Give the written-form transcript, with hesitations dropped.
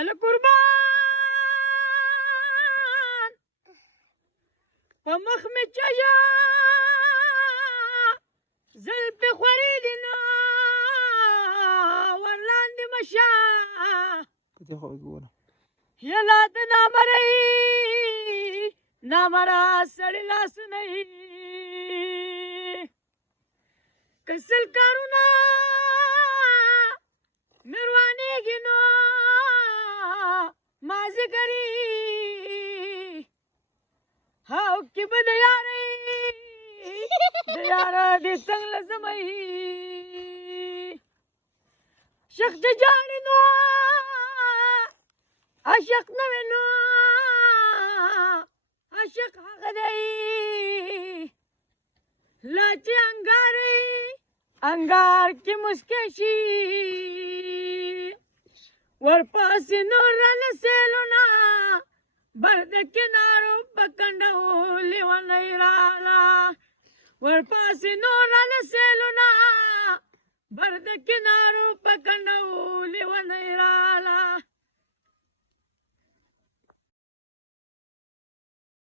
القربان په مخ مې چیا زلفې خورې دي نو ورلاندې مشه یلا د نامرئ نامرا سړي لاسونه یې که سل کارونه مې روانېږي نو مازدیګري هاو کې به د یارۍ د یاره دې څنګ له زمۍ شیخ د جاړې نو عاشق نه وي نو عاشق هغه دی لا چې انګار کې مسکۍ شي ورپسې نور رانه سیلونه بر د کنارو په کنډو لیونۍ راله ورپسې نور رانه سیلونه بر د کنارو په کنډو لیونۍ